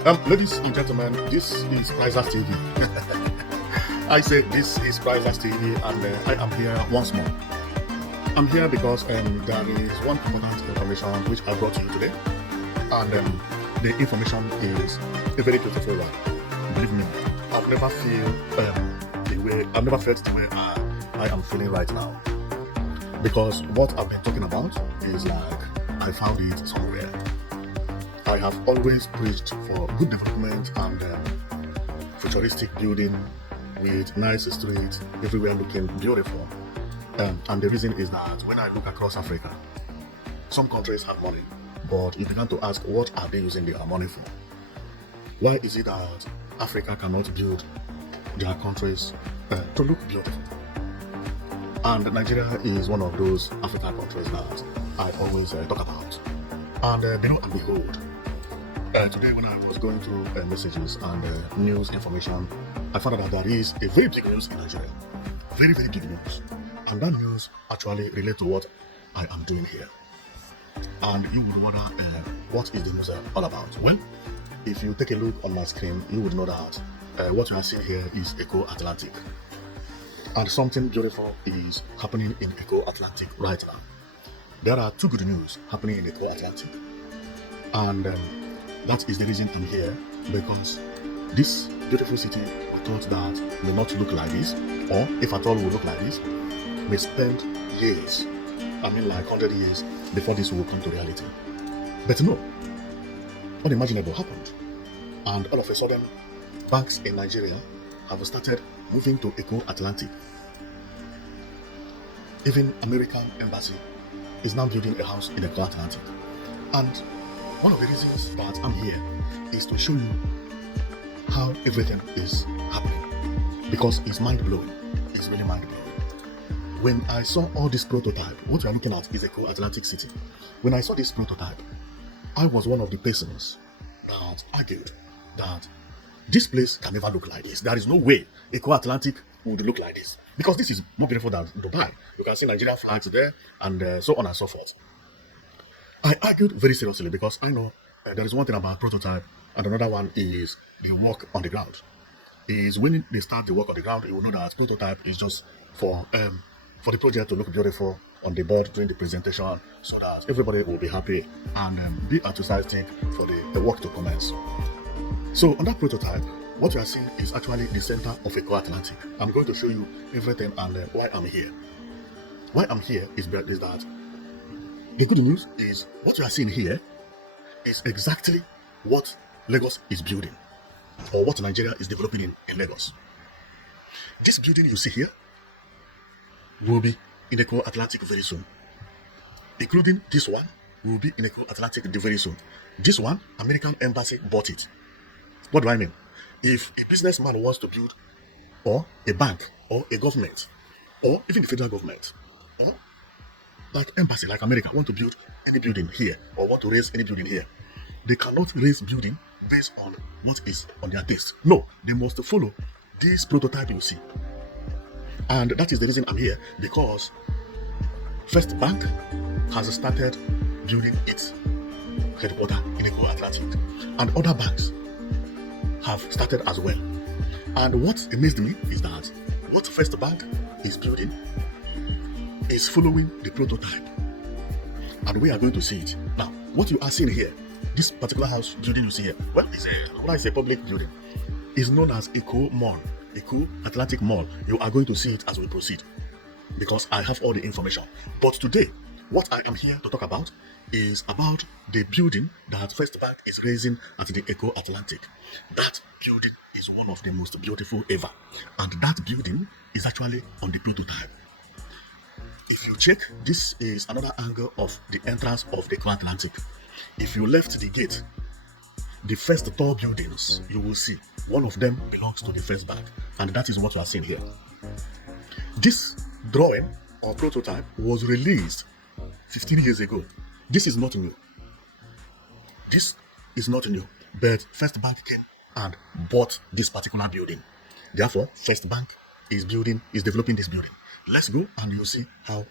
Ladies and gentlemen, this is Prizers TV. I say this is Prizers TV, and I am here once more. I'm here because there is one important information which I brought to you today, and the information is a very beautiful one. Believe me, I've never felt the way I am feeling right now, because what I've been talking about is like I found it somewhere. I have always preached for good development and futuristic building with nice streets, everywhere looking beautiful. And the reason is that when I look across Africa, some countries have money, but you begin to ask, what are they using their money for? Why is it that Africa cannot build their countries to look beautiful? And Nigeria is one of those African countries that I always talk about. And below and behold, today when I was going through messages and news information, I found out that there is a very big news in Nigeria. Very, very big news. And that news actually relates to what I am doing here. And you would wonder, what is the news all about? Well, if you take a look on my screen, you would know that what you are seeing here is Eko Atlantic. And something beautiful is happening in Eko Atlantic right now. There are two good news happening in Eko Atlantic. And that is the reason I'm here, because this beautiful city, I thought that may not look like this, or if at all will look like this, may spend years, like 100 years, before this will come to reality. But no, unimaginable happened. And all of a sudden, banks in Nigeria have started moving to Eko Atlantic. Even American embassy is now building a house in Eko Atlantic. And one of the reasons that I'm here is to show you how everything is happening, because it's mind-blowing. It's really mind-blowing. When I saw all this prototype, what we are looking at is Eko Atlantic City. When I saw this prototype, I was one of the persons that argued that this place can never look like this. There is no way Eko Atlantic would look like this, because this is more beautiful than Dubai. You can see Nigerian flags there, and so on and so forth. I argued very seriously, because I know there is one thing about prototype, and another one is the work on the ground. Is when they start the work on the ground, you will know that prototype is just for the project to look beautiful on the board during the presentation, so that everybody will be happy and be enthusiastic for the work to commence. So on that prototype, what you are seeing is actually the center of Eko Atlantic. I'm going to show you everything and why I'm here. Why I'm here is that the good news is what you are seeing here is exactly what Lagos is building, or what Nigeria is developing in Lagos. This building you see here will be in Eko Atlantic very soon. Including this one will be in Eko Atlantic very soon. This one, American embassy bought it. What do I mean? If a businessman wants to build, or a bank, or a government, or even the federal government, or like embassy, like America, want to build any building here, or want to raise any building here, they cannot raise building based on what is on their taste. No, they must follow this prototype you see. And that is the reason I'm here, because First Bank has started building its headquarters in Eko Atlantic, and other banks have started as well. And what amazed me is that what First Bank is building is following the prototype, and we are going to see it. Now, what you are seeing here, this particular house building you see here, well, it's a public building. It's known as Eko Mall, Eko Atlantic Mall. You are going to see it as we proceed, because I have all the information. But today, what I am here to talk about is about the building that First Bank is raising at the Eko Atlantic. That building is one of the most beautiful ever, and that building is actually on the prototype. If you check, this is another angle of the entrance of the Eko Atlantic. If you left the gate, the first tall buildings you will see, one of them belongs to the First Bank, and that is what you are seeing here. This drawing or prototype was released 15 years ago. This is not new. This is not new, but First Bank came and bought this particular building. Therefore, First Bank is developing this building. Let's go and you'll see how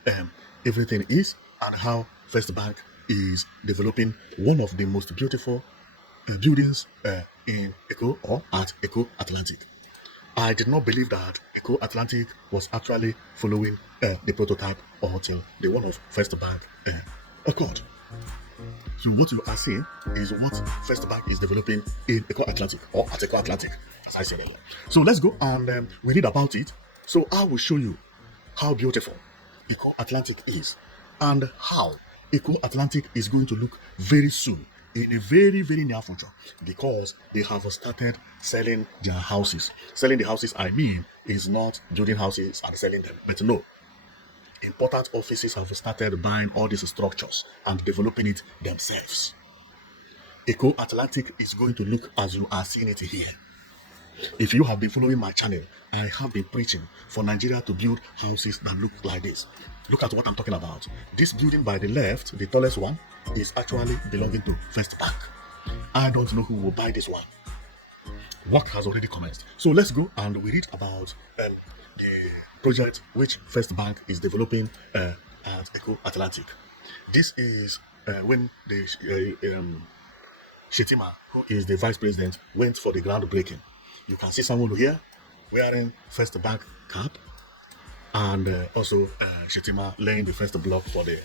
everything is, and how First Bank is developing one of the most beautiful buildings in Eko or at Eko Atlantic. I did not believe that Eko Atlantic was actually following the prototype until the one of First Bank occurred. So what you are seeing is what First Bank is developing in Eko Atlantic or at Eko Atlantic, as I said earlier. So let's go and we read about it. So I will show you how beautiful Eko Atlantic is and how Eko Atlantic is going to look very soon in a very, very near future because they have started selling their houses. Selling the houses, I mean, is not building houses and selling them, but no. Important offices have started buying all these structures and developing it themselves. Eko Atlantic is going to look as you are seeing it here. If you have been following my channel, I have been preaching for Nigeria to build houses that look like this. Look at what I'm talking about. This building by the left, the tallest one, is actually belonging to First Bank. I don't know who will buy this one. Work has already commenced. So let's go and we read about the project which First Bank is developing at Eko Atlantic. This is when the Shetima, who is the vice president, went for the groundbreaking. You can see someone here wearing First Bank cap, and also Shetima laying the first block for the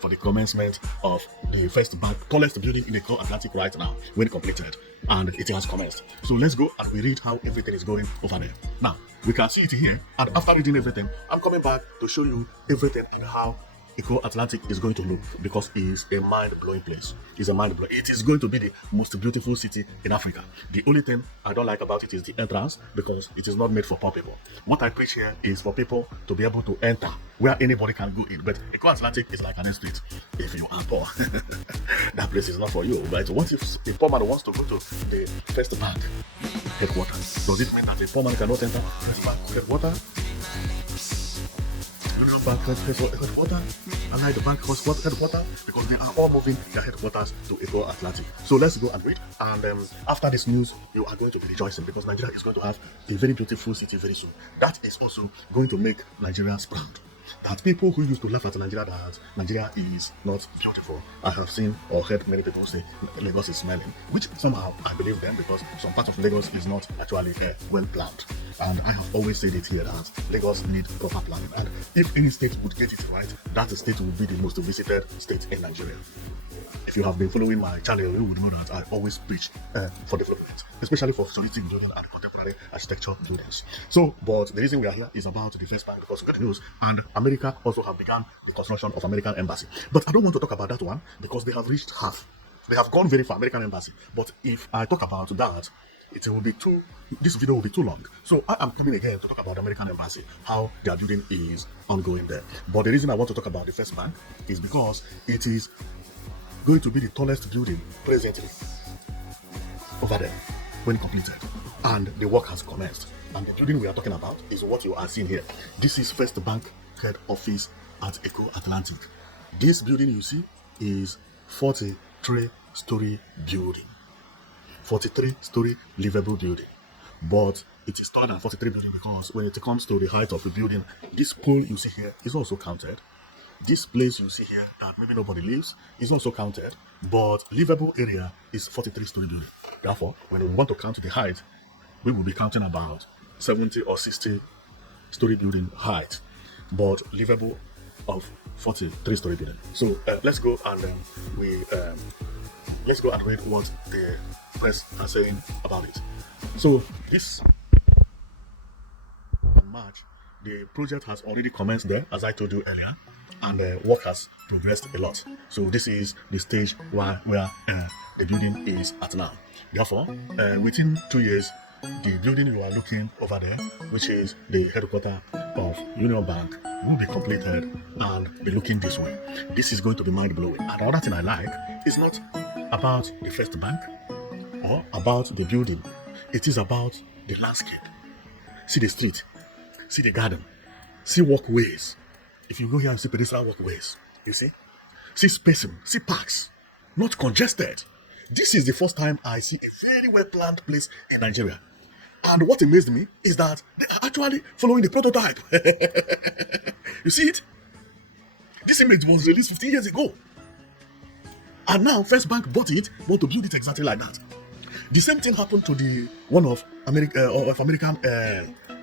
for the commencement of the First Bank tallest building in the Eko Atlantic right now, when completed, and it has commenced. So let's go and we read how everything is going over there. Now we can see it here, and after reading everything, I'm coming back to show you everything in how Eko Atlantic is going to look, because it is a mind-blowing place. It's a mind-blowing. It is going to be the most beautiful city in Africa. The only thing I don't like about it is the entrance, because it is not made for poor people. What I preach here is for people to be able to enter where anybody can go in. But Eko Atlantic is like an estate. If you are poor, that place is not for you. But what if a poor man wants to go to the First Bank headquarters? Does it mean that a poor man cannot enter First Bank headquarters? Union Bank headquarters, and like the bank headquarters, because they are all moving their headquarters to Eko Atlantic. So let's go and read. And after this news, you are going to be rejoicing, because Nigeria is going to have a very beautiful city very soon. That is also going to make Nigerians proud. That people who used to laugh at Nigeria that Nigeria is not beautiful, I have seen or heard many people say Lagos is smelling, which somehow I believe them, because some part of Lagos is not actually well planned. And I have always said it here that Lagos needs proper planning. And if any state would get it right, that state would be the most visited state in Nigeria. If you have been following my channel, you would know that I always preach for development, especially for futuristic building and contemporary architecture buildings. So, but the reason we are here is about the First Bank, because good news, and America also have begun the construction of American embassy. But I don't want to talk about that one, because they have reached half. They have gone very far, American embassy. But if I talk about that, it will be this video will be too long. So I am coming again to talk about the American embassy, how their building is ongoing there. But the reason I want to talk about the First Bank is because it is going to be the tallest building presently over there when completed, and the work has commenced. And the building we are talking about is what you are seeing here. This is First Bank head office at Eko Atlantic. This building you see is 43-story building, 43-story livable building. But it is taller than 43 building, because when it comes to the height of the building, this pole you see here is also counted. This place you see here that maybe nobody lives is also counted, but livable area is 43-story building. Therefore, when we want to count the height, we will be counting about 70 or 60-story building height, but livable of 43-story building. So let's go and let's go and read what the press are saying about it. So this March, the project has already commenced there, as I told you earlier, and work has progressed a lot. So this is the stage where the building is at now. Therefore, within 2 years, the building you are looking over there, which is the headquarters of Union Bank, will be completed and be looking this way. This is going to be mind-blowing. And another thing I like is not about the First Bank or about the building. It is about the landscape. See the street, see the garden, see walkways. If you go here and see pedestrian walkways, you see spacing, see parks, not congested. This is the first time I see a very well-planned place in Nigeria. And what amazed me is that they are actually following the prototype. You see it? This image was released 15 years ago. And now First Bank bought it, want to build it exactly like that. The same thing happened to the one of American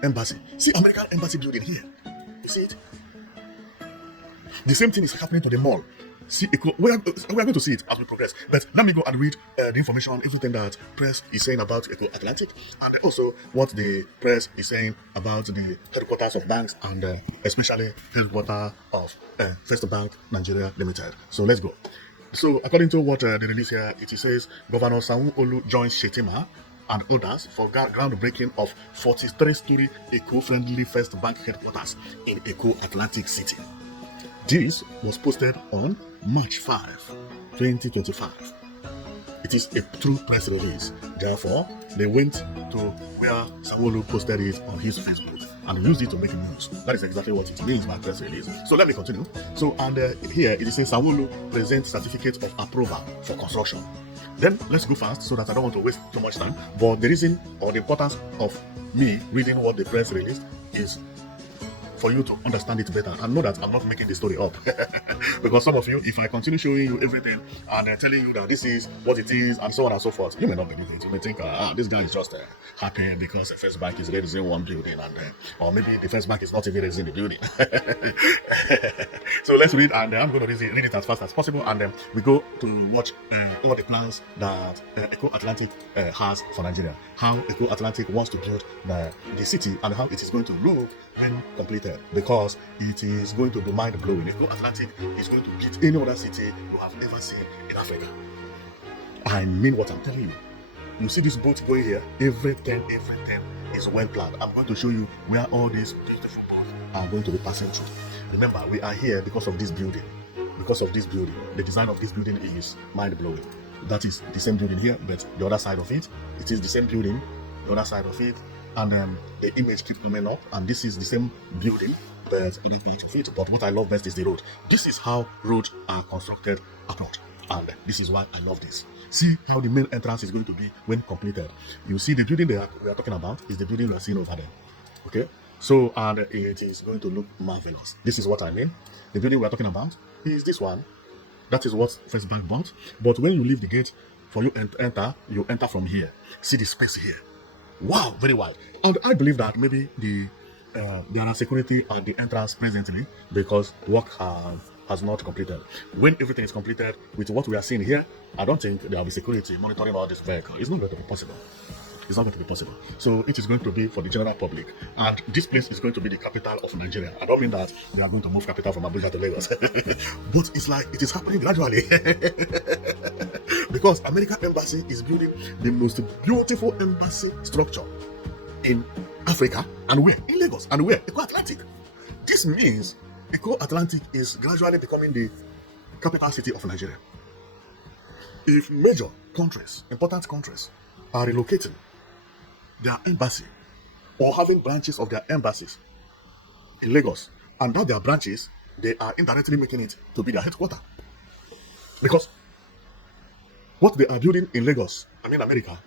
embassy. See American embassy building here. You see it? The same thing is happening to the mall. See, we are going to see it as we progress. But let me go and read the information, everything that press is saying about Eko Atlantic, and also what the press is saying about the headquarters of banks and especially headquarters of First Bank Nigeria Limited. So let's go. So according to what they release here, it says Governor Sanwo-Olu joins Shetima and others for groundbreaking of 43-story eco-friendly First Bank headquarters in Eko Atlantic City. This was posted on March 5, 2025. It is a true press release. Therefore, they went to where Sanwo-Olu posted it on his Facebook and used it to make news. That is exactly what it means by press release. So let me continue. So, and here it says Sanwo-Olu presents certificate of approval for construction. Then let's go fast so that I don't want to waste too much time. But the reason or the importance of me reading what the press released is for you to understand it better and know that I'm not making the story up. Because some of you, if I continue showing you everything and telling you that this is what it is and so on and so forth, you may not believe it. You may think, this guy is just happy because the First Bank is raising one building, and or maybe the First Bank is not even raising the building. So let's read, and I'm going to read it as fast as possible, and then we go to watch all the plans that Eko Atlantic has for Nigeria. How Eko Atlantic wants to build the city and how it is going to look when completed, because it is going to be mind-blowing. Eko Atlantic is going to beat any other city you have ever seen in Africa. I mean what I'm telling you. You see this boat going here, everything is well planned. I'm going to show you where all these beautiful boats are going to be passing through. Remember, we are here because of this building. Because of this building. The design of this building is mind-blowing. That is the same building here, but the other side of it, it is the same building, the other side of it, and the image keeps coming up, and this is the same building, but other part of it. But what I love best is the road. This is how roads are constructed abroad, and this is why I love this. See how the main entrance is going to be when completed. You see the building we are talking about is the building we are seeing over there. Okay, so and it is going to look marvelous. This is what I mean. The building we are talking about is this one. That is what First Bank bought. But when you leave the gate for you enter, you enter from here. See the space here. Wow, very wide. And I believe that maybe there are security at the entrance presently because work has not completed. When everything is completed with what we are seeing here, I don't think there will be security monitoring all this vehicle. It's not going to be possible. It's not going to be possible. So it is going to be for the general public. And this place is going to be the capital of Nigeria. I don't mean that we are going to move capital from Abuja to Lagos. But it's like it is happening gradually. Because American Embassy is building the most beautiful embassy structure in Africa. And where? In Lagos. And where? Eko Atlantic. This means Eko Atlantic is gradually becoming the capital city of Nigeria. If major countries, important countries, are relocating their embassy or having branches of their embassies in Lagos, and not their branches, they are indirectly making it to be their headquarters. Because what they are building in Lagos, America,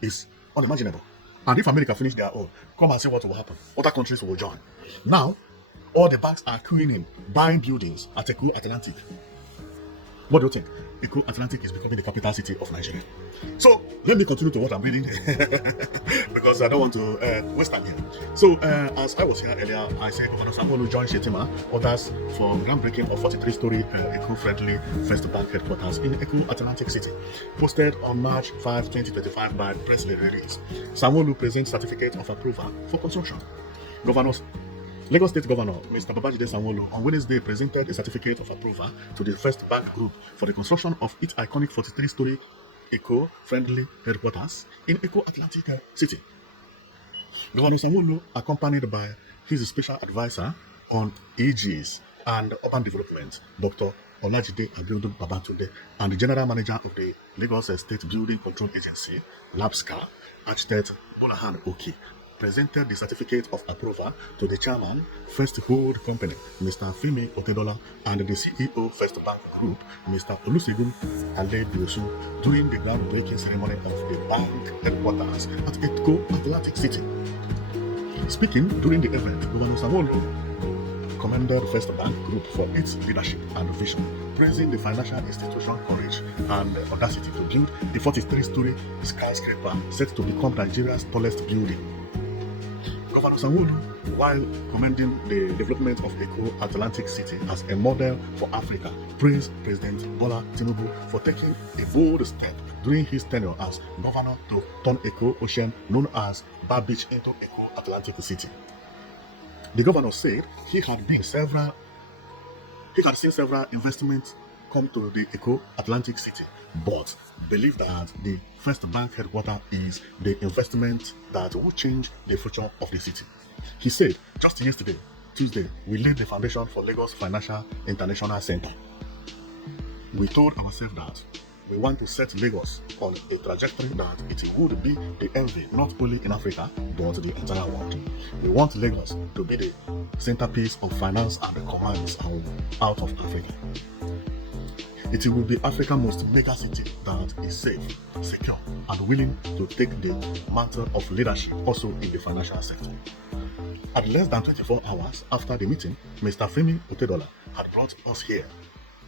is unimaginable. And if America finish their own, come and see what will happen. Other countries will join. Now, all the banks are queuing in, buying buildings at Eko Atlantic. What do you think? Eko Atlantic is becoming the capital city of Nigeria. So let me continue to what I'm reading because I don't want to waste time here. So as I was here earlier, I said Governor Sanwo-Olu joined Shetima, others for groundbreaking of 43-story eco-friendly First Bank headquarters in Eko Atlantic City. Posted on March 5, 2025 by press release. Sanwo-Olu presents certificate of approval for construction. Lagos State Governor Mr. Babajide Sanwo-Olu on Wednesday presented a certificate of approval to the First Bank Group for the construction of its iconic 43-story eco-friendly headquarters in Eko Atlantic City. Governor Sanwo-Olu, accompanied by his special advisor on EGs and urban development, Dr. Olajide Abiodun Babatunde, and the general manager of the Lagos State Building Control Agency, LABSCA, Architect Bolahan Oki, presented the certificate of approval to the chairman, First Hold Company, Mr. Femi Otedola, and the CEO, First Bank Group, Mr. Olusegun Alebiosu, during the groundbreaking ceremony of the bank headquarters at Eko Atlantic City. Speaking during the event, Governor Sanwo-Olu commended First Bank Group for its leadership and vision, praising the financial institution courage and audacity to build the 43-story skyscraper set to become Nigeria's tallest building. Governor Sanwo-Olu, while commending the development of Eko Atlantic City as a model for Africa, praised President Bola Tinubu for taking a bold step during his tenure as governor to turn Eko Ocean, known as Bar Beach, into Eko Atlantic City. The governor said he had seen several investments come to the Eko Atlantic City, but believed that the First Bank headquarters is the investment that will change the future of the city. He said, just yesterday, Tuesday, we laid the foundation for Lagos Financial International Center. We told ourselves that we want to set Lagos on a trajectory that it would be the envy not only in Africa but the entire world. We want Lagos to be the centerpiece of finance and commerce out of Africa. It will be Africa's most mega city that is safe, secure, and willing to take the mantle of leadership also in the financial sector. At less than 24 hours after the meeting, Mr. Femi Otedola had brought us here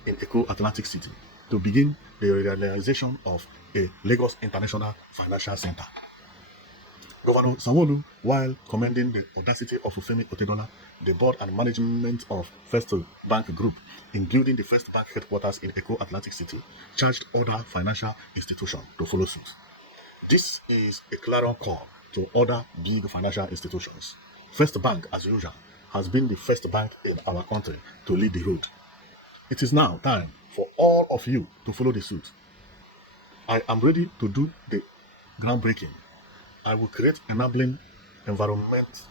in Eko Atlantic City to begin the realization of a Lagos International Financial Center. Governor Sanwo-Olu, while commending the audacity of Femi Otedola, the board and management of First Bank Group in building the First Bank headquarters in Eko Atlantic City, charged other financial institutions to follow suit. This is a clarion call to other big financial institutions. First Bank, as usual, has been the first bank in our country to lead the road. It is now time for all of you to follow the suit. I am ready to do the groundbreaking. I will create enabling environment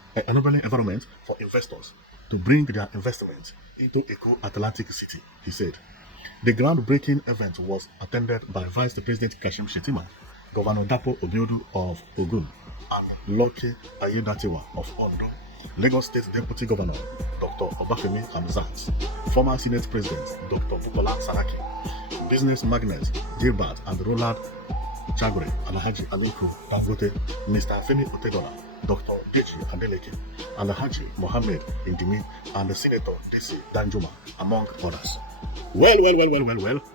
for investors to bring their investments into Eko Atlantic City, he said. The groundbreaking event was attended by Vice President Kashim Shettima, Governor Dapo Obiodu of Ogun, and Lucky Ayedatiwa of Ondo, Lagos State Deputy Governor Dr. Obafemi Hamzat, former Senate President Dr. Bukola Saraki, business magnates Gilbert and Roland Chagre, Alhaji Aluku Dangote, Mr. Femi Otedola, Dr. Deji Adeleke, Alhaji Mohammed Indimi, and Senator Desi Danjuma, among others. Well,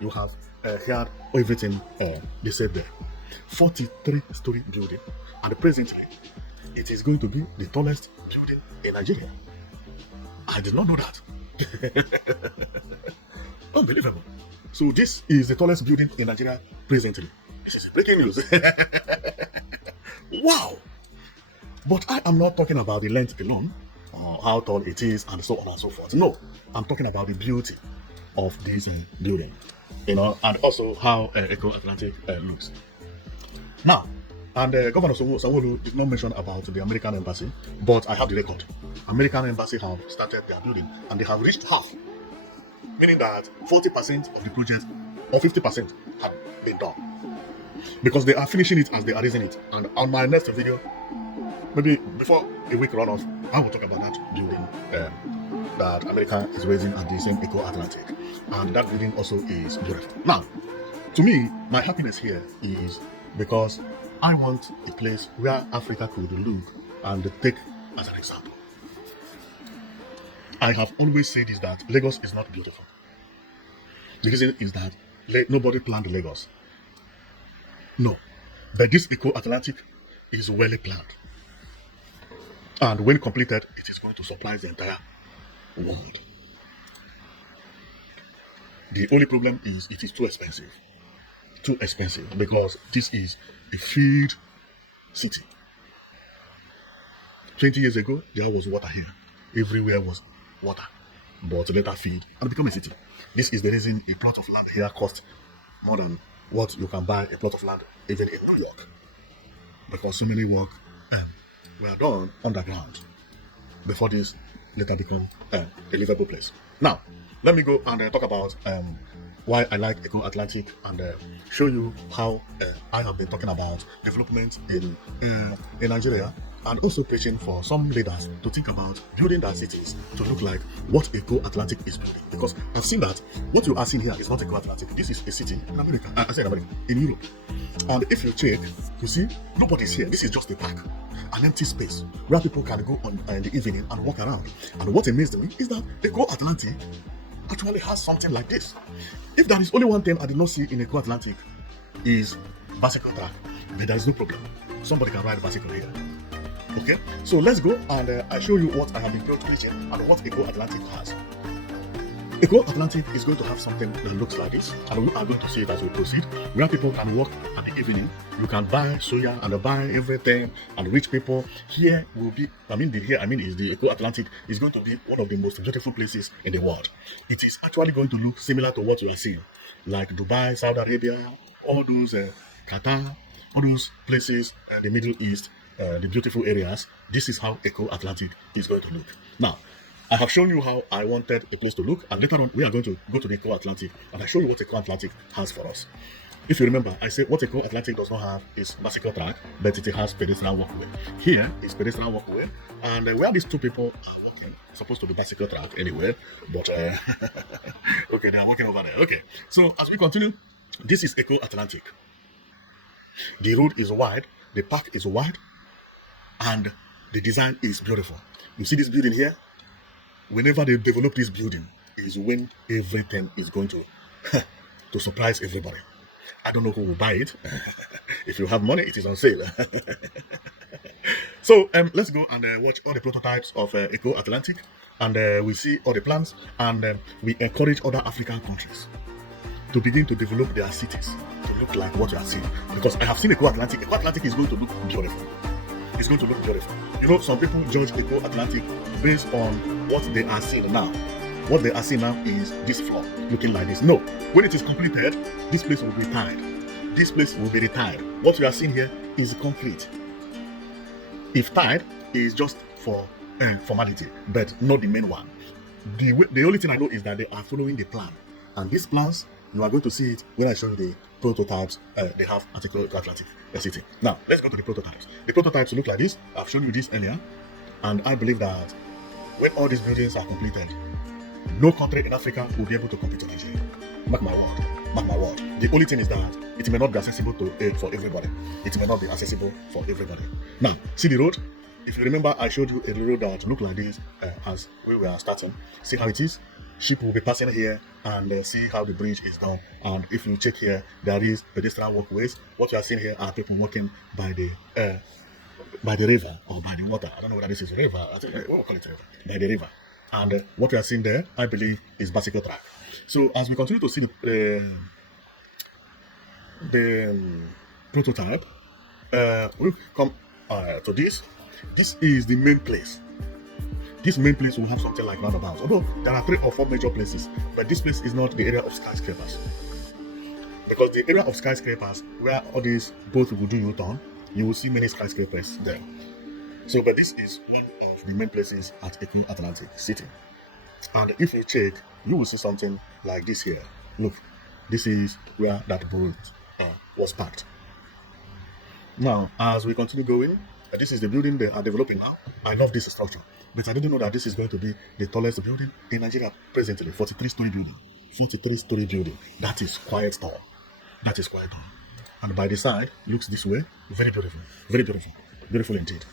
you have heard everything they said there. 43-story building, and presently it is going to be the tallest building in Nigeria. I did not know that. Unbelievable. So this is the tallest building in Nigeria presently. This is breaking news. Wow. But I am not talking about the length alone, or how tall it is, and so on and so forth. No, I'm talking about the beauty of this building, and also how Eko Atlantic looks. Now, and Governor Sanwo-Olu did not mention about the American embassy, but I have the record. American embassy have started their building, and they have reached half, meaning that 40% of the project, or 50%, have been done. Because they are finishing it as they are raising it. And on my next video, maybe before a week run off, I will talk about that building that America is raising at the same Eko Atlantic. And that building also is beautiful. Now, to me, my happiness here is because I want a place where Africa could look and take as an example. I have always said is that Lagos is not beautiful. The reason is that nobody planned Lagos. No, but this Eko Atlantic is well planned. And when completed, it is going to supply the entire world. The only problem is it is too expensive. Too expensive because this is a field city. 20 years ago, there was water here. Everywhere was water. But later field and become a city. This is the reason a plot of land here costs more than what you can buy a plot of land even in New York. Because so many work were done underground before this later become a livable place. Now, let me go and talk about why I like Eko Atlantic and show you how I have been talking about development in Nigeria, and also preaching for some leaders to think about building their cities to look like what Eko Atlantic is building. Because I've seen that what you are seeing here is not Eko Atlantic. This is a city in America. I said America, in Europe. And if you check, you see, nobody's here. This is just a park, an empty space where people can go on in the evening and walk around. And what amazed me is that Eko Atlantic actually has something like this. If there is only one thing I did not see in Eko Atlantic is bicycle track, but there is no problem. Somebody can ride a bicycle here. Okay, so let's go and I show you what I have been teaching and what Eko Atlantic has. Eko Atlantic is going to have something that looks like this, and we are going to see it as we proceed, where people can walk at the evening. You can buy soya and buy everything, and rich people here will be, is the Eko Atlantic is going to be one of the most beautiful places in the world. It is actually going to look similar to what you are seeing, like Dubai, Saudi Arabia, all those Qatar, all those places, the Middle East, the beautiful areas. This is how Eko Atlantic is going to look. Now, I have shown you how I wanted a place to look, and later on we are going to go to the Eko Atlantic and I show you what Eko Atlantic has for us. If you remember, I said what Eko Atlantic does not have is bicycle track, but it has pedestrian walkway. Here is pedestrian walkway, and where these two people are walking, supposed to be bicycle track anyway, but okay, they are walking over there. Okay, so as we continue, this is Eko Atlantic. The road is wide, the park is wide, and the design is beautiful. You see this building here? Whenever they develop this building is when everything is going to to surprise everybody. I don't know who will buy it. If you have money, it is on sale. So let's go and watch all the prototypes of Eko Atlantic, and we see all the plans, and we encourage other African countries to begin to develop their cities to look like what you are seeing. Because I have seen Eko Atlantic. Eko Atlantic is going to look beautiful. It's going to look beautiful. You know, some people judge Eko Atlantic based on what they are seeing now. What they are seeing now is this floor looking like this. No, when it is completed, this place will be retired. This place will be retired. What you are seeing here is concrete. If tied, is just for formality, but not the main one. The only thing I know is that they are following the plan, and these plans you are going to see it when I show you the prototypes they have at Eko Atlantic City. Now, let's go to the prototypes. The prototypes look like this. I've shown you this earlier, and I believe that when all these buildings are completed, no country in Africa will be able to compete with Nigeria. Mark my word. Mark my word. The only thing is that it may not be accessible for everybody. It may not be accessible for everybody. Now, see the road? If you remember, I showed you a road that looked like this as we were starting. See how it is? Ship will be passing here, and see how the bridge is done. And if you check here, there is pedestrian walkways. What you are seeing here are people walking by the river or by the water. I don't know whether this is a river. I think we'll call it a river. By the river. And what we are seeing there, I believe, is bicycle track. So as we continue to see the prototype, we'll come to this. This is the main place. This main place will have something like roundabouts. Although there are 3 or 4 major places, but this place is not the area of skyscrapers. Because the area of skyscrapers, where all these boats will do U-turn, you will see many skyscrapers there. So, but this is one of the main places at Eko Atlantic City. And if you check, you will see something like this here. Look, this is where that boat was parked. Now, as we continue going, this is the building they are developing now. I love this structure, but I didn't know that this is going to be the tallest building in Nigeria presently. 43-story building. 43-story building. That is quite tall. That is quite tall. And by the side, looks this way. Very beautiful. Very beautiful. Beautiful indeed.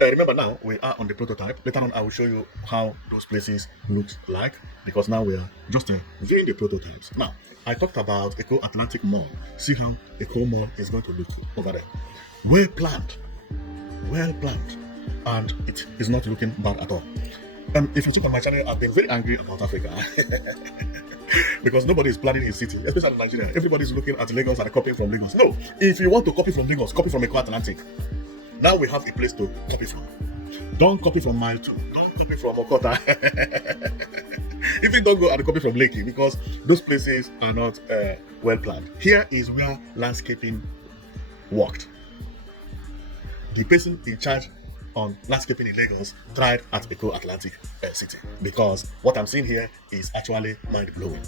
Remember now, we are on the prototype. Later on, I will show you how those places look like, because now we are just viewing the prototypes. Now, I talked about Eko Atlantic Mall. See how Eko Mall is going to look over there. Well planned. Well planned. And it is not looking bad at all. If you check on my channel, I've been very angry about Africa. Because nobody is planning his city, especially in Nigeria. Everybody is looking at Lagos and copying from Lagos. No, if you want to copy from Lagos, copy from Eko Atlantic. Now we have a place to copy from. Don't copy from Mile 2. Don't copy from Okota. Even don't go and copy from Lekki, because those places are not well planned. Here is where landscaping worked. The person in charge on landscaping in Lagos tried at Eko Atlantic City, because what I'm seeing here is actually mind-blowing.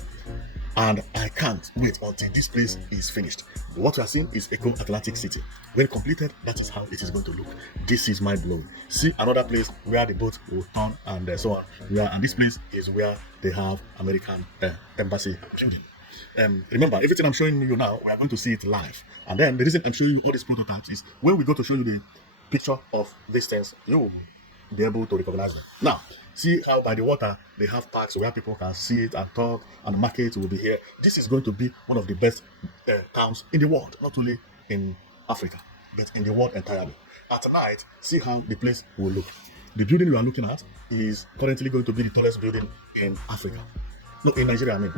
And I can't wait until this place is finished. What we are seeing is Eko Atlantic City. When completed, that is how it is going to look. This is mind-blowing. See another place where the boat will turn and so on. And this place is where they have American embassy building. Remember, everything I'm showing you now, we are going to see it live. And then the reason I'm showing you all these prototypes is when we go to show you the picture of these things, you be able to recognize them. Now, see how by the water they have parks where people can see it and talk, and the market will be here. This is going to be one of the best towns in the world, not only in Africa, but in the world entirely. At night, see how the place will look. The building you are looking at is currently going to be the tallest building in Africa. No, in Nigeria, I mean.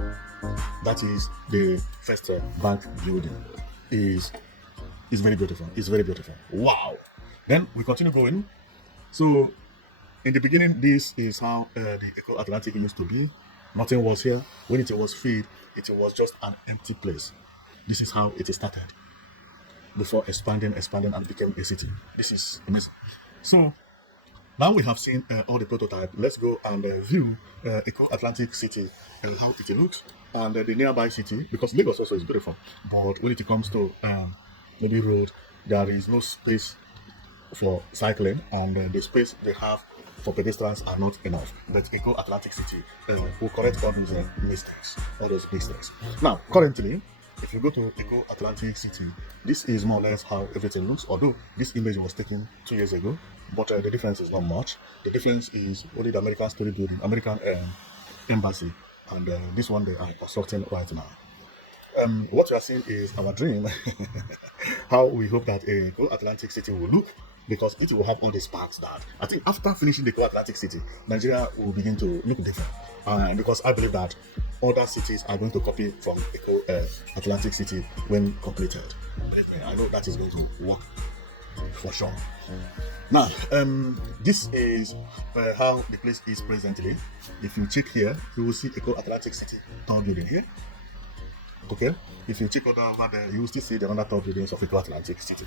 That is the first bank building. Is very beautiful. It's very beautiful. Wow. Then we continue going. So, in the beginning, this is how the Eko Atlantic used to be. Nothing was here. When it was filled, it was just an empty place. This is how it started. Before expanding, and became a city. This is amazing. So, now we have seen all the prototype. Let's go and view Eko Atlantic City and how it looks, and the nearby city, because Lagos also is beautiful. But when it comes to maybe road, there is no space for cycling, and the space they have for pedestrians are not enough. But Eko Atlantic City will correct all those mistakes, all those mistakes. Now, currently, if you go to Eko Atlantic City, this is more or less how everything looks, although this image was taken 2 years ago, but the difference is not much. The difference is only the American Story Building, American Embassy, and this one they are constructing right now. What we are seeing is our dream, how we hope that Eko Atlantic City will look, because it will have all these parts that I think after finishing the Eko Atlantic City, Nigeria will begin to look different. Because I believe that other cities are going to copy from Eko Atlantic City when completed. Believe me, I know that is going to work for sure. Now, this is how the place is presently. If you check here, you will see Eko Atlantic City town building here. Okay, if you check over there, you will still see the other top buildings of Eko Atlantic City.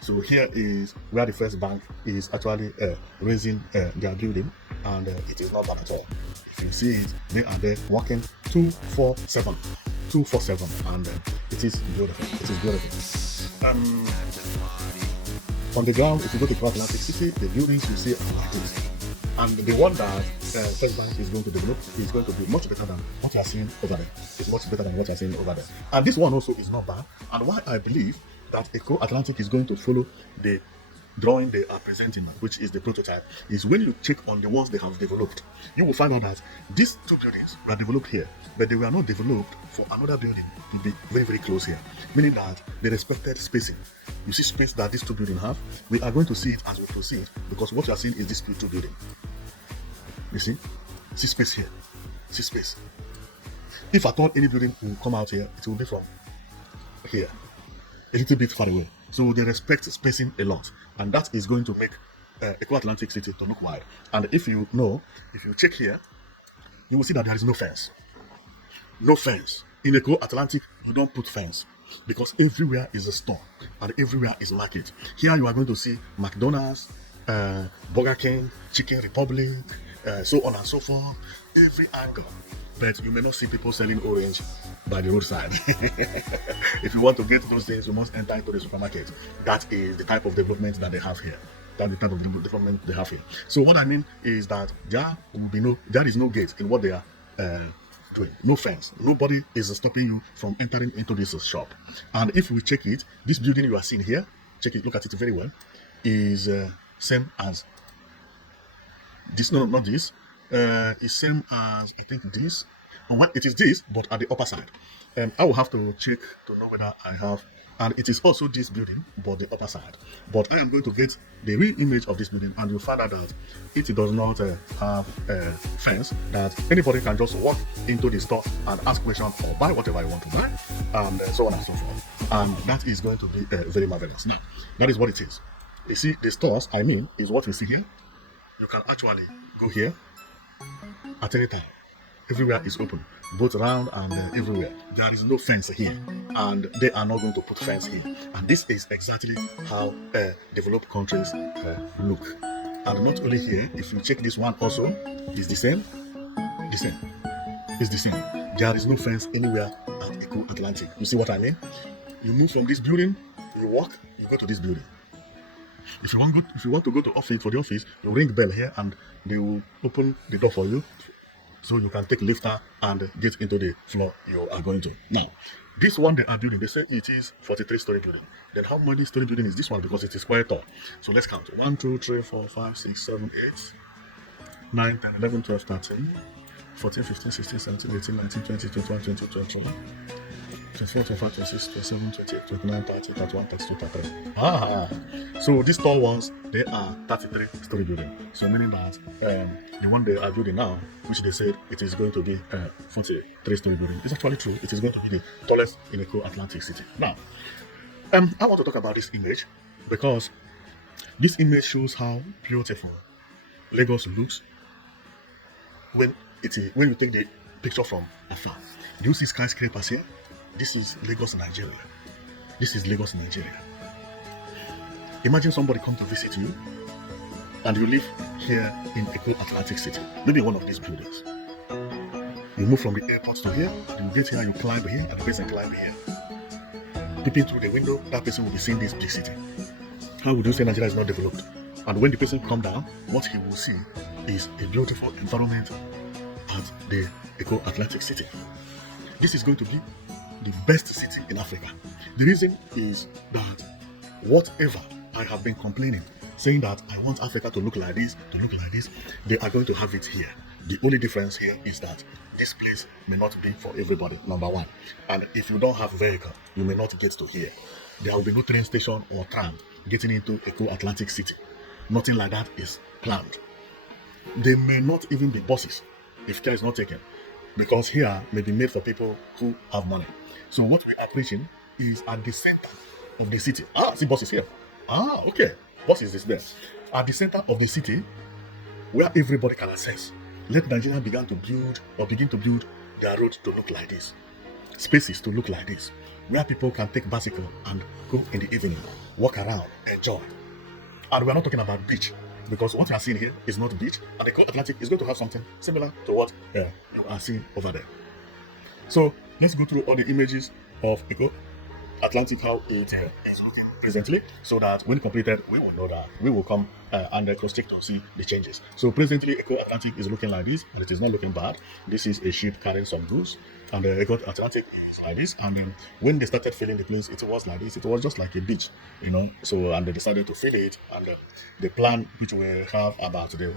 So here is where the first bank is actually raising their building, and it is not bad at all. If you see it, they are there working 247, and it is beautiful. It is beautiful. On the ground, if you go to Eko Atlantic City, the buildings you see are like this. And the one that First Bank is going to develop is going to be much better than what you are seeing over there. It's much better than what you are seeing over there. And this one also is not bad. And why I believe that Eko Atlantic is going to follow the drawing they are presenting, which is the prototype, is when you check on the ones they have developed, you will find out that these two buildings were developed here, but they were not developed for another building to be very, very close here. Meaning that they respected spacing. You see space that these two buildings have. We are going to see it as we proceed, because what you are seeing is this two building. You see space here, see space. If at all any building will come out here, it will be from here, a little bit far away. So they respect spacing a lot, and that is going to make Eko Atlantic City to look wide. And if you check here, you will see that there is no fence. No fence. In Eko Atlantic, you don't put fence, because everywhere is a store and everywhere is market. Here you are going to see McDonald's, Burger King, Chicken Republic, so on and so forth, every angle. But you may not see people selling orange by the roadside. If you want to get those things, you must enter into the supermarket. That is the type of development that they have here. That's the type of development they have here. So what I mean is that there is no gate in what they are doing. No fence. Nobody is stopping you from entering into this shop. And if we check it, this building you are seeing here, check it, look at it very well, is same as this. No, not this. Is same as I think this. And what it is this, but at the upper side. I will have to check to know whether I have. And it is also this building, but the upper side. But I am going to get the real image of this building, and you'll find out that it does not have a fence, that anybody can just walk into the store and ask questions or buy whatever you want to buy, and so on and so forth. And that is going to be very marvelous. Now, that is what it is. You see, the stores, is what we see here. You can actually go here at any time. Everywhere is open, both around and everywhere. There is no fence here, and they are not going to put fence here. And this is exactly how developed countries look. And not only here, if you check this one also, it's the same. It's the same. There is no fence anywhere at Eko Atlantic. You see what I mean? You move from this building, you walk, you go to this building. If you want to go to office for the office, you ring the bell here and they will open the door for you, so you can take lifter and get into the floor you are going to. Now, This one they are building, they say it is 43-story building. Then how many story building is this one? Because it is quite tall. So let's count. 1, 2, 3, 4, 5, 6, 7, 8, 9, 10, 11, 12, 13, 14, 15, 16, 17, 18, 19, 20, 21, 22, 23, 24, 25, 26, 27, 28, 29, 30, 31, 32, 33. So these tall ones, they are 33-story building. So meaning that the one they are building now, which they said it is going to be 43-story building, is actually true. It is going to be the tallest in Eko Atlantic city. Now, I want to talk about this image because this image shows how beautiful Lagos looks when you take the picture from afar. Do you see skyscrapers here? This is Lagos, Nigeria. This is Lagos, Nigeria. Imagine somebody come to visit you and you live here in Eko Atlantic City, maybe one of these buildings. You move from the airport to here, and you get here, you climb here, and the person climb here. Peeping through the window, that person will be seeing this big city. How would you say Nigeria is not developed? And when the person come down, what he will see is a beautiful environment at the Eko Atlantic City. This is going to be the best city in Africa. The reason is that whatever I have been complaining, saying that I want Africa to look like this, they are going to have it here. The only difference here is that this place may not be for everybody, number one. And if you don't have a vehicle, you may not get to here. There will be no train station or tram getting into Eko Atlantic City. Nothing like that is planned. There may not even be buses if care is not taken, because here may be made for people who have money. So what we are preaching is at the center of the city. See buses here. Okay. Buses is there. At the center of the city, where everybody can access. Let Nigeria begin to build their roads to look like this. Spaces to look like this. Where people can take bicycle and go in the evening, walk around, enjoy. And we are not talking about beach, because what you are seeing here is not beach, and the Eko Atlantic is going to have something similar to what you are seeing over there. So let's go through all the images of Eko Atlantic, how it is looking presently, so that when completed, we will know that we will come and cross-check to see the changes. So presently, Eko Atlantic is looking like this, and it is not looking bad. This is a ship carrying some goods, and the Eko Atlantic is like this. And when they started filling the place, it was like this. It was just like a beach, So and they decided to fill it, and the plan which we have about the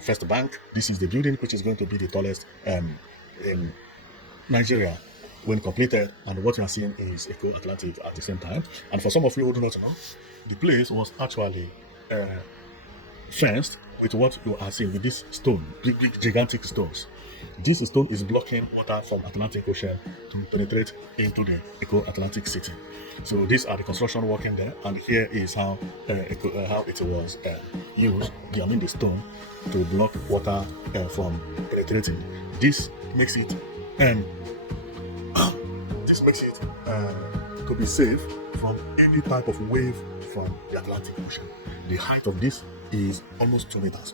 First Bank. This is the building which is going to be the tallest in Nigeria when completed, and what you are seeing is Eko Atlantic at the same time. And for some of you who do not know, the place was actually fenced with what you are seeing with this stone, big gigantic stones. This stone is blocking water from Atlantic Ocean to penetrate into the Eko Atlantic City. So these are the construction working there, and here is how it was used. The stone to block water from penetrating. This makes it to be safe from any type of wave from the Atlantic Ocean. The height of this is almost 2 meters,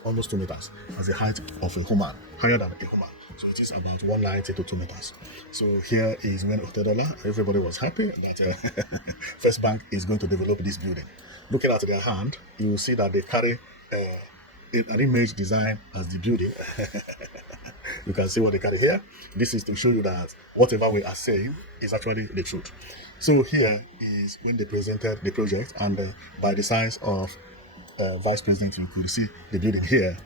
as the height of a human, higher than a human. So it is about 190 to 2 meters. So here is when Otedola, everybody was happy that First Bank is going to develop this building. Looking at their hand, you will see that they carry an image design as the building. You can see what they carry here. This is to show you that whatever we are saying is actually the truth. So here is when they presented the project, and by the size of Vice President, you could see the building here,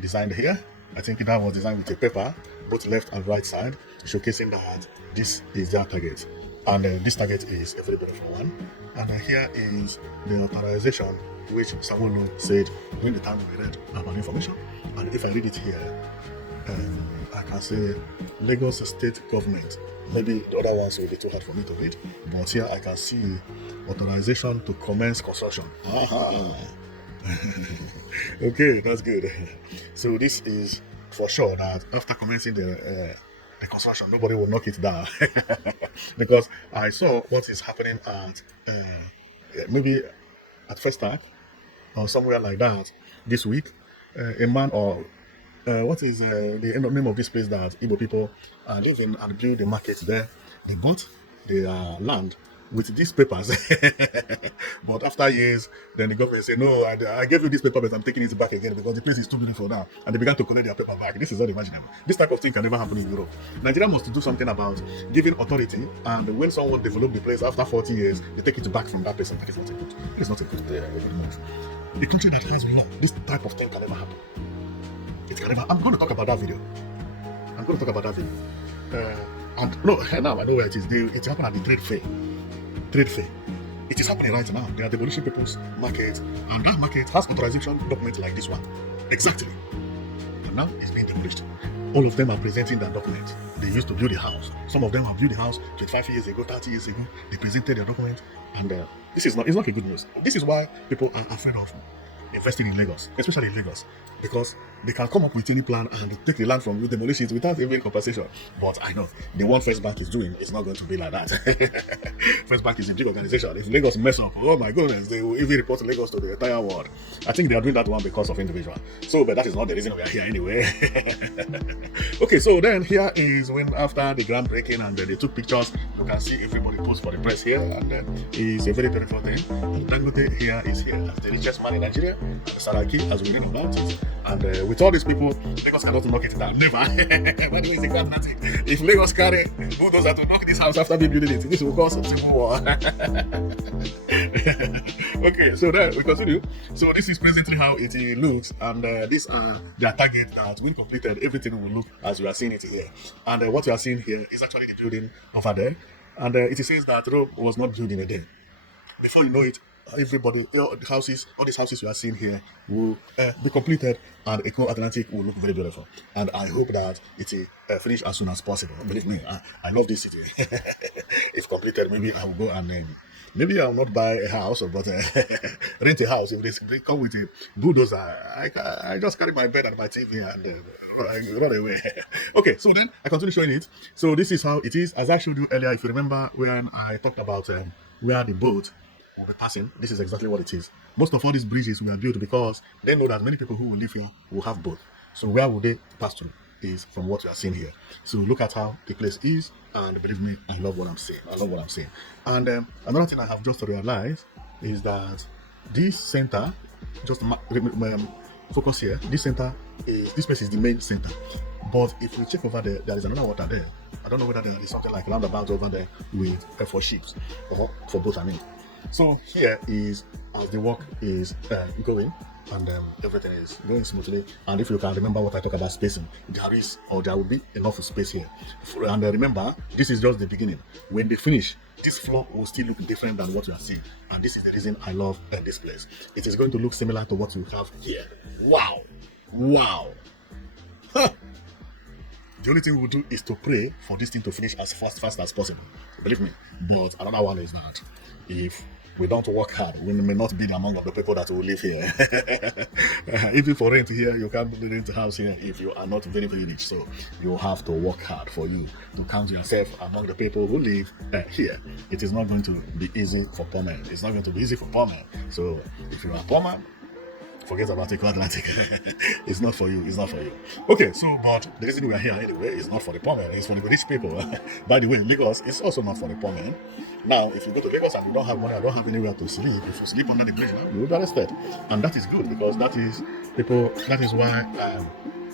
designed here. I think that was designed with a paper, both left and right side, showcasing that this is their target. And this target is everybody for one. And here is the authorization which Sawolu said when the time we read about information. And if I read it here, I can say Lagos State Government. Maybe the other ones will be too hard for me to read, but here I can see authorization to commence construction. Okay, that's good. So this is for sure that after commencing the construction, nobody will knock it down. Because I saw what is happening at maybe at First Time or somewhere like that this week. A man or what is the name of this place that Igbo people live in and build the market there? They bought the land with these papers. But after years, then the government said, no, I gave you this paper, but I'm taking it back again because the place is too beautiful now. And they began to collect their paper back. This is unimaginable. This type of thing can never happen in Europe. Nigeria must do something about giving authority, and when someone develop the place after 40 years, they take it back from that person. That is not a good, it is not a good move. The country that has law, this type of thing can never happen. It can never. I'm going to talk about that video. And no, now I know where it is. It's happening at the trade fair. It is happening right now. They are demolishing people's market, and that market has authorization documents like this one. Exactly. And now it's being demolished. All of them are presenting that document. They used to build a house. Some of them have built a house 25 years ago, 30 years ago. They presented their document, and it's not a good news. This is why people are afraid of investing in Lagos, especially in Lagos, because they can come up with any plan and take the land from you, demolish it without even compensation. But I know the one First Bank is doing is not going to be like that. First Bank is a big organization. If Lagos mess up, oh my goodness, they will even report Lagos to the entire world. I think they are doing that one because of individual. So, but that is not the reason we are here anyway. Okay, so then here is when after the groundbreaking and they took pictures, you can see everybody posed for the press here, and then it's a very beautiful thing. And Dangote here is here as the richest man in Nigeria, and Saraki as we know about it. And with all these people, Lagos cannot knock it down. Never. By the way, it's a Eko Atlantic. If Lagos carry bulldozer to knock this house after building it, this will cause some civil war. Okay, so then we continue. So this is presently how it looks, and these are their target that when completed, everything will look as we are seeing it here. And what you are seeing here is actually the building over there, and it says that Rome was not built in a day. Before you know it, everybody, all these houses you are seeing here will be completed, and Eko Atlantic will look very beautiful. And I hope that it will finish as soon as possible. Believe me, I love this city. If completed, maybe I will go and maybe I will not buy a house, but rent a house. If they come with a bulldozer, I just carry my bed and my TV and I run away. Okay, so then I continue showing it. So this is how it is. As I showed you earlier, if you remember when I talked about where the boat will be passing, this is exactly what it is. Most of all these bridges were built because they know that many people who will live here will have boat. So where will they pass to is from what you are seeing here. So look at how the place is, and believe me, I love what I'm saying. And another thing I have just realized is that this center, just focus here, this place is the main center. But if you check over there is another water there. I don't know whether there is something like roundabout over there with for ships or for boats, I mean. So here is as the work is going, and everything is going smoothly. And if you can remember what I talked about spacing, there will be enough space here. And remember, this is just the beginning. When they finish, this floor will still look different than what you are seeing. And this is the reason I love this place. It is going to look similar to what you have here. Wow. Huh. The only thing we will do is to pray for this thing to finish as fast as possible. Believe me. But another one is that if we don't work hard, we may not be among the people that will live here. Even for rent here, you can't rent a house here if you are not very, very rich. So you have to work hard for you to count yourself among the people who live here. It is not going to be easy for poor men. It's not going to be easy for poor men. So if you are a poor man, forget about Eko Atlantic. It's not for you. Okay, so but the reason we are here anyway is not for the poor men, it's for the rich people. By the way, Lagos is also not for the poor men. Now, if you go to Lagos and you don't have money, I don't have anywhere to sleep. If you sleep under the bridge, you will be arrested. And that is good because that is why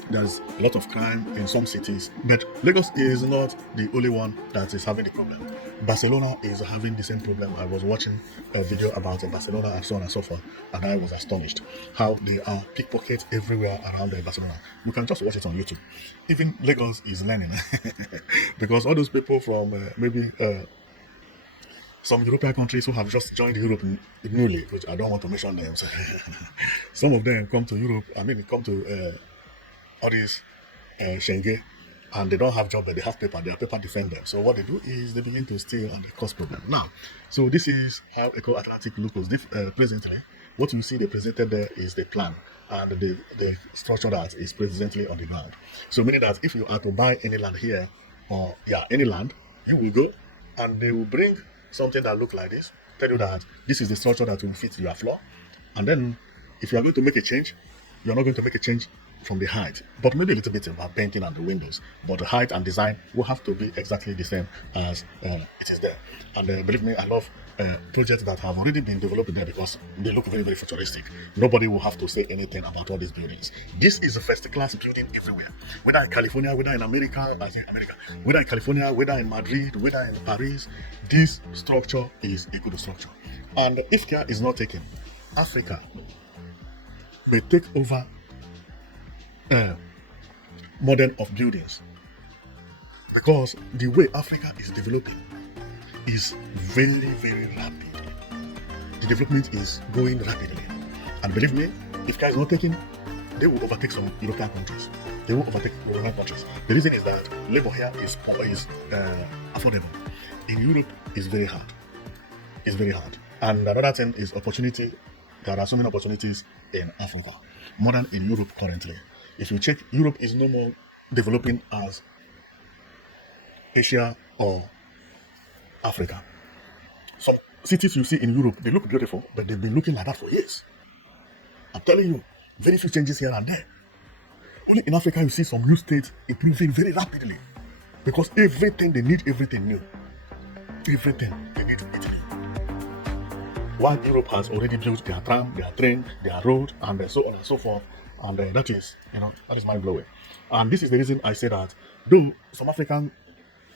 there's a lot of crime in some cities. But Lagos is not the only one that is having the problem. Barcelona is having the same problem. I was watching a video about Barcelona and so on and so forth, and I was astonished how they are pickpockets everywhere around Barcelona. You can just watch it on YouTube. Even Lagos is learning because all those people from maybe some European countries who have just joined Europe newly, which I don't want to mention names. Some of them come to Europe, come to all these Schengen, and they don't have job, but they have paper. Their paper defend them. So what they do is they begin to steal and they cause problem. Now, so this is how Eko Atlantic looks presently. What you see they presented there is the plan and the structure that is presently on the ground. So meaning that if you are to buy any land here, or any land, you will go and they will bring something that look like this, tell you that this is the structure that will fit your floor. And then if you are going to make a change, you're not going to make a change from the height, but maybe a little bit about painting and the windows. But the height and design will have to be exactly the same as it is there. And believe me, I love projects that have already been developed there because they look very, very futuristic. Nobody will have to say anything about all these buildings. This is a first-class building everywhere. Whether in California, whether in America, whether in California, whether in Madrid, whether in Paris, this structure is a good structure. And if care is not taken, Africa will take over modern of buildings, because the way Africa is developing is very, very rapid. The development is going rapidly, and believe me, if care is not taken, they will overtake some European countries. They will overtake European countries. The reason is that labor here is affordable. In Europe, it's very hard. It's very hard. And another thing is opportunity. There are so many opportunities in Africa, more than in Europe currently. If you check, Europe is no more developing as Asia or Africa. Some cities you see in Europe, they look beautiful, but they've been looking like that for years. I'm telling you, very few changes here and there. Only in Africa you see some new states improving very rapidly, because everything they need, everything new. Everything they need it new. While Europe has already built their tram, their train, their road, and so on and so forth, and that is mind blowing. And this is the reason I say that though some African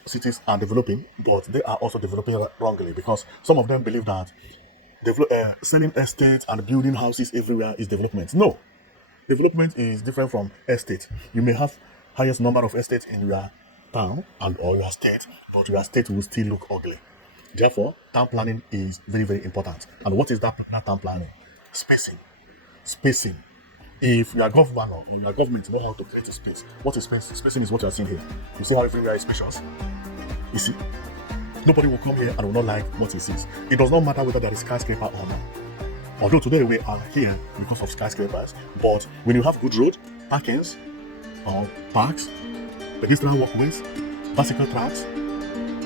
cities are developing, but they are also developing wrongly, because some of them believe that selling estates and building houses everywhere is development. No, development is different from estate. You may have highest number of estates in your town and or your state, but your state will still look ugly. Therefore, town planning is very, very important. And what is that town planning? Spacing. Spacing. If your governor or your government know how to create a space, what is space? Spacing is what you are seeing here. You see how everywhere is spacious? You see? Nobody will come here and will not like what he sees. It does not matter whether there is skyscraper or not. Although today we are here because of skyscrapers, but when you have good road, parkings, or parks, pedestrian walkways, bicycle tracks,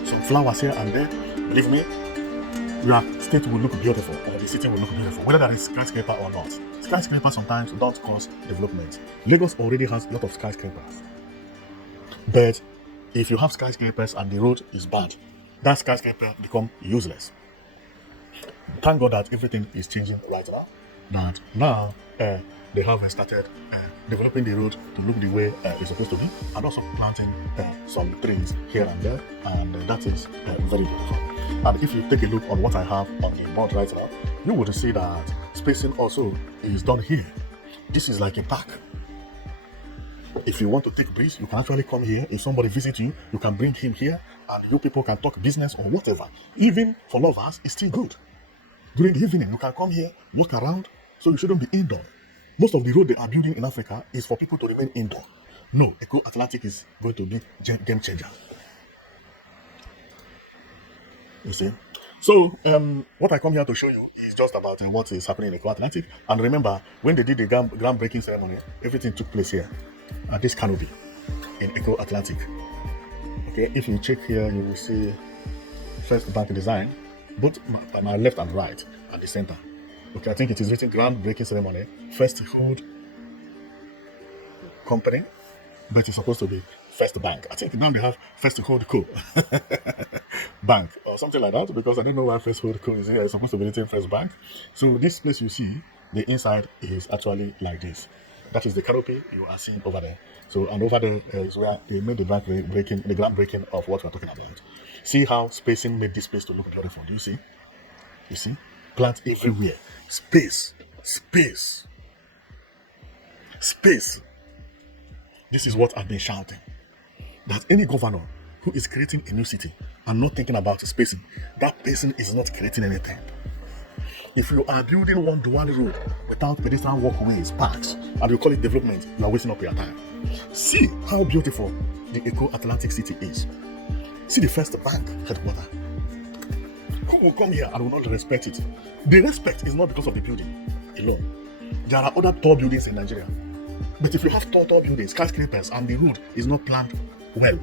some flowers here and there, believe me, your state will look beautiful, or the city will look beautiful, whether there is skyscraper or not. Skyscrapers sometimes don't cause development. Lagos already has a lot of skyscrapers. But if you have skyscrapers and the road is bad, that skyscraper become useless. Thank God that everything is changing right now. That now they have started developing the road to look the way it's supposed to be, and also planting some trees here and there, and that is very beautiful. And if you take a look on what I have on the board right now, you would see that spacing also is done here. This is like a park. If you want to take breeze, you can actually come here. If somebody visits you, you can bring him here, and you people can talk business or whatever. Even for lovers, it's still good. During the evening, you can come here, walk around, so you shouldn't be indoor. Most of the road they are building in Africa is for people to remain indoor. No, Eko Atlantic is going to be game changer. You see? So, what I come here to show you is just about what is happening in Eko Atlantic. And remember, when they did the groundbreaking ceremony, everything took place here at this canopy in Eko Atlantic. Okay, if you check here, you will see First Bank design, both by my left and right at the center. Okay, I think it is written groundbreaking ceremony, First Hold Company, but it's supposed to be First Bank. I think now they have First Hold Co. Bank or something like that, because I don't know why First Hold Co is here. It's supposed to be written First Bank. So this place you see, the inside is actually like this. That is the canopy you are seeing over there. So, and over there is where they made the groundbreaking of what we're talking about. See how spacing made this place to look beautiful. Do you see? You see? Plants everywhere. Space. Space. Space. This is what I've been shouting. That any governor who is creating a new city and not thinking about spacing, that person is not creating anything. If you are building one dual road without pedestrian walkways, parks, and you call it development, you are wasting up your time. See how beautiful the Eko Atlantic City is. See the First Bank headquarters. Who will come here and will not respect it? The respect is not because of the building alone. There are other tall buildings in Nigeria. But if you have tall buildings, skyscrapers, and the road is not planned well,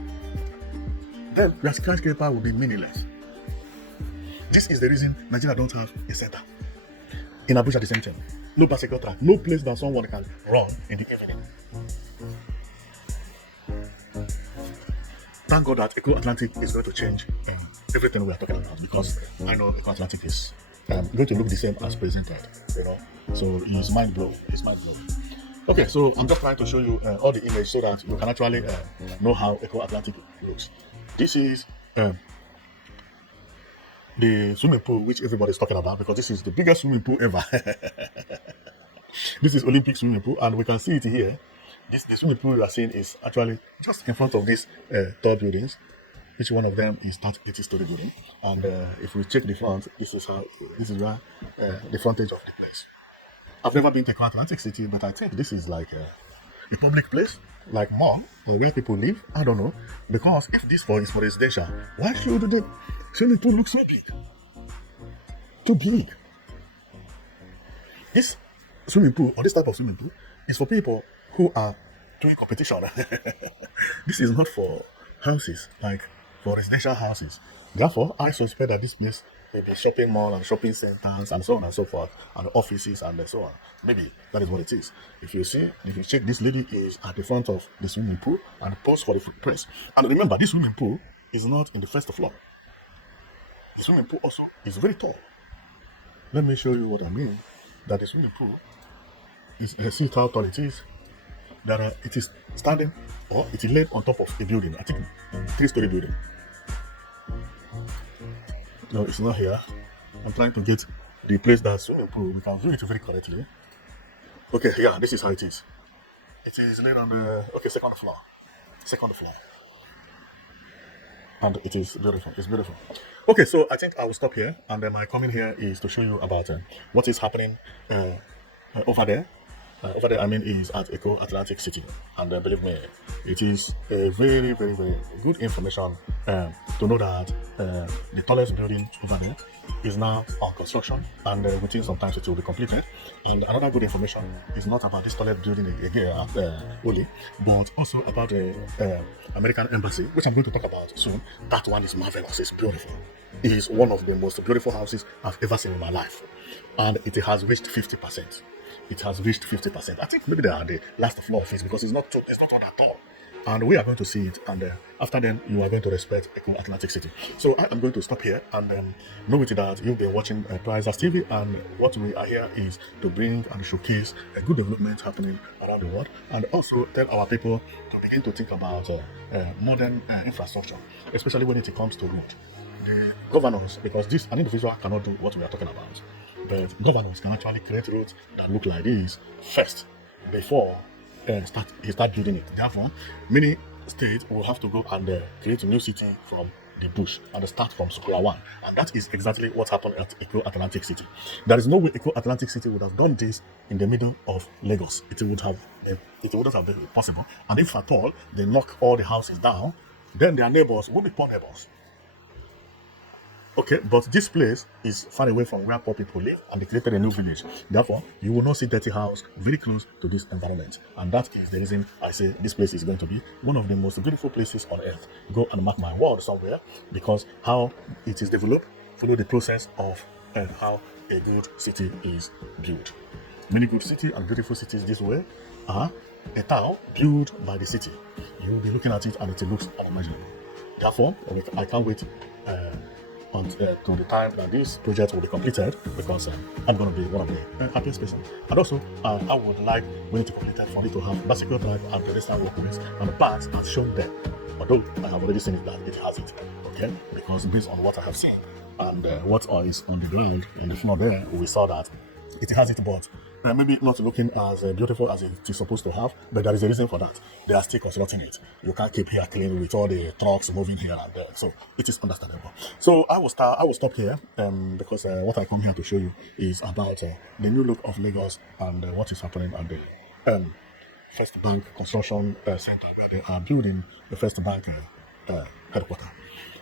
then your skyscraper will be meaningless. This is the reason Nigeria don't have a center. In Abuja, the same thing. No bicycle track, no place that someone can run in the evening. thank God that Eko Atlantic is going to change everything we are talking about, because I know Eko Atlantic is going to look the same as presented, you know. So it's mind blown. It's mind blown. Okay, so I'm just trying to show you all the images so that you can actually know how Eko Atlantic looks. This is the swimming pool which everybody's talking about, because this is the biggest swimming pool ever. This is Olympic swimming pool, and we can see it here. The swimming pool you are seeing is actually just in front of these tall buildings. Each one of them is that 80-story building, and if we check the front, this is where the frontage of the place. I've never been to Eko Atlantic City, but I think this is like a public place, like mall, or where people live. I don't know, because if this is for residential, why should the swimming pool look so big? Too big. This swimming pool, or this type of swimming pool, is for people who are doing competition. This is not for houses, like for residential houses. Therefore, I suspect that this place may be shopping mall and shopping centers and so on and so forth, and offices and so on. Maybe that is what it is. If you check, this lady is at the front of the swimming pool and pose for the press. And remember, this swimming pool is not in the first floor. The swimming pool also is very tall. Let me show you what I mean. That the swimming pool is, see how tall it is. That it is standing, or it is laid on top of a building. I think 3-story building. No, it's not here. I'm trying to get the place that swimming pool. We can view it very correctly. Okay, yeah, this is how it is. It is laid on the second floor. Second floor. And it is beautiful. It's beautiful. Okay, so I think I will stop here, and my comment here is to show you about what is happening over there. Over there, I mean, is at Eko Atlantic City, and believe me, it is a very, very, very good information to know that the tallest building over there is now on construction, and within some time it will be completed. And another good information is not about this tallest building again only, but also about the American embassy, which I'm going to talk about soon. That one is marvelous. It's beautiful. It is one of the most beautiful houses I've ever seen in my life, and it has reached 50%. It has reached 50%. I think maybe they are the last floor of it, because it's not one at all. And we are going to see it, and after then you are going to respect Eko Atlantic City. So I am going to stop here, and know it that you've been watching Prizers TV, and what we are here is to bring and showcase a good development happening around the world, and also tell our people to begin to think about modern infrastructure, especially when it comes to road. The governors, because an individual cannot do what we are talking about, but governors can actually create roads that look like this first before start building it. Therefore, many states will have to go and create a new city from the bush and start from square one. And that is exactly what happened at Eko Atlantic City. There is no way Eko Atlantic City would have done this in the middle of Lagos. It wouldn't have been possible. And if at all they knock all the houses down, then their neighbors will be poor neighbors. Okay, but this place is far away from where poor people live, and they created a new village. Therefore, you will not see dirty house very close to this environment. And that is the reason I say this place is going to be one of the most beautiful places on earth. Go and mark my word somewhere, because how it is developed, follow the process of how a good city is built. Many good cities and beautiful cities this way are a town built by the city. You will be looking at it and it looks unimaginable. Therefore, I can't wait to the time that this project will be completed, because I'm going to be one of the happiest persons. And also, I would like, when it's completed, for it to have bicycle drive and pedestrian walkways and the paths as shown there. Although I have already seen it that it has it, okay? Because based on what I have seen and what is on the ground in the floor there, we saw that it has it, but maybe not looking as beautiful as it is supposed to have, but there is a reason for that. They are still constructing it. You can't keep here clean with all the trucks moving here and there, so it is understandable. So I will stop here, because what I come here to show you is about the new look of Lagos and what is happening at the First Bank Construction Center, where they are building the First Bank headquarters.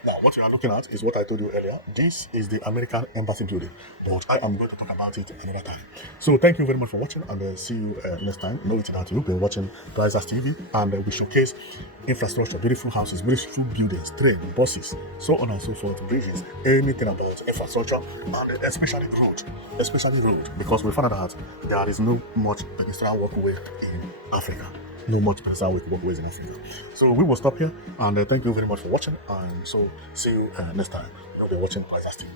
Now, what you are looking at is what I told you earlier. This is the American Embassy building, but I am going to talk about it another time. So thank you very much for watching, and see you next time. Know it that you've been watching Prizers TV, and we showcase infrastructure, beautiful houses, beautiful buildings, train, buses, so on and so forth, bridges, anything about infrastructure, and especially road, because we found out that there is no much pedestrian walkway in Africa. no much place we could walk away in Africa. So we will stop here, and thank you very much for watching. And so see you next time. You'll be watching Fantastic.